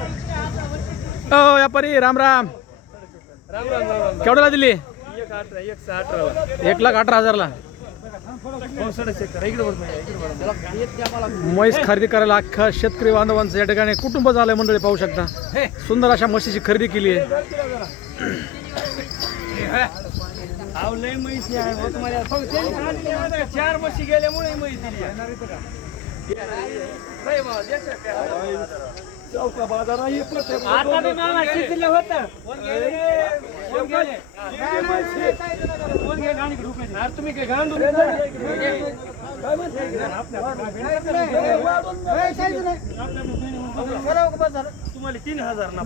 ओ व्यापारी राम राम. केवढ्याला दिली? 1,18,000ला. म्हैस खरेदी करायला अख्खा शेतकरी बांधवांचं या ठिकाणी कुटुंब झालंय मंडळी, पाहू शकता. सुंदर अशा म्हशीची खरेदी केली आहे. चार म्हशी गेल्यामुळे म्हैस दिली. चौका बाजार तुम्ही काय गांडून तुम्हाला 3,000 ना